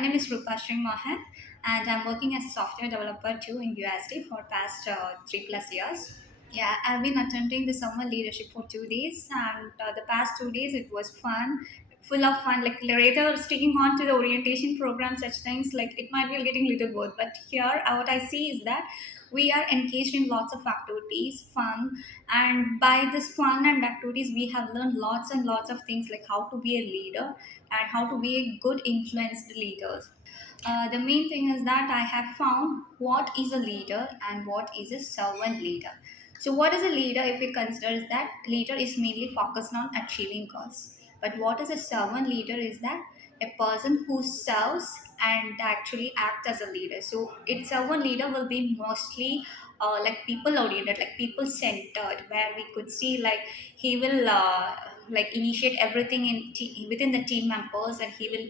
My name is Roopa Sree Mohan, and I'm working as a software developer too in USD for past 3+ years. Yeah, I've been attending the summer leadership for 2 days, and the past 2 days it was fun, full of fun. Like later, sticking on to the orientation program, such things like it might be getting little bored. But here, what I see is that we are engaged in lots of activities, fun, and by this fun and activities, we have learned lots and lots of things like how to be a leader and how to be a good influenced leader. The main thing is that I have found what is a leader and what is a servant leader. So, what is a leader if we consider is that leader is mainly focused on achieving goals. But what is a servant leader is that a person who serves and actually acts as a leader. So, its servant leader will be mostly like people oriented, like people centered, where we could see like he will like initiate everything within the team members, and he will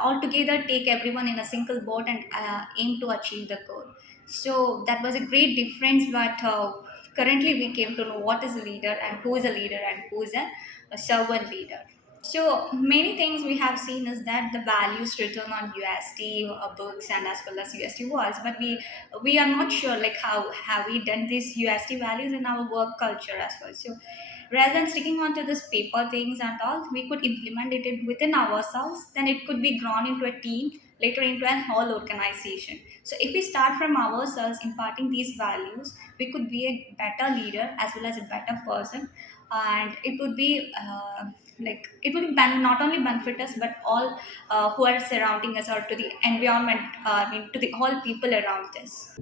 altogether take everyone in a single boat and aim to achieve the goal. So that was a great difference, but currently we came to know what is a leader and who is a leader and who is a servant leader. So many things we have seen is that the values written on USD books and as well as USD walls, but we are not sure like how have we done these USD values in our work culture as well. So rather than sticking onto this paper things and all, we could implement it within ourselves. Then it could be grown into a team, later into a whole organization. So if we start from ourselves imparting these values, we could be a better leader as well as a better person, and it would be like it would not only benefit us but all who are surrounding us or to the environment. I mean to the all people around us.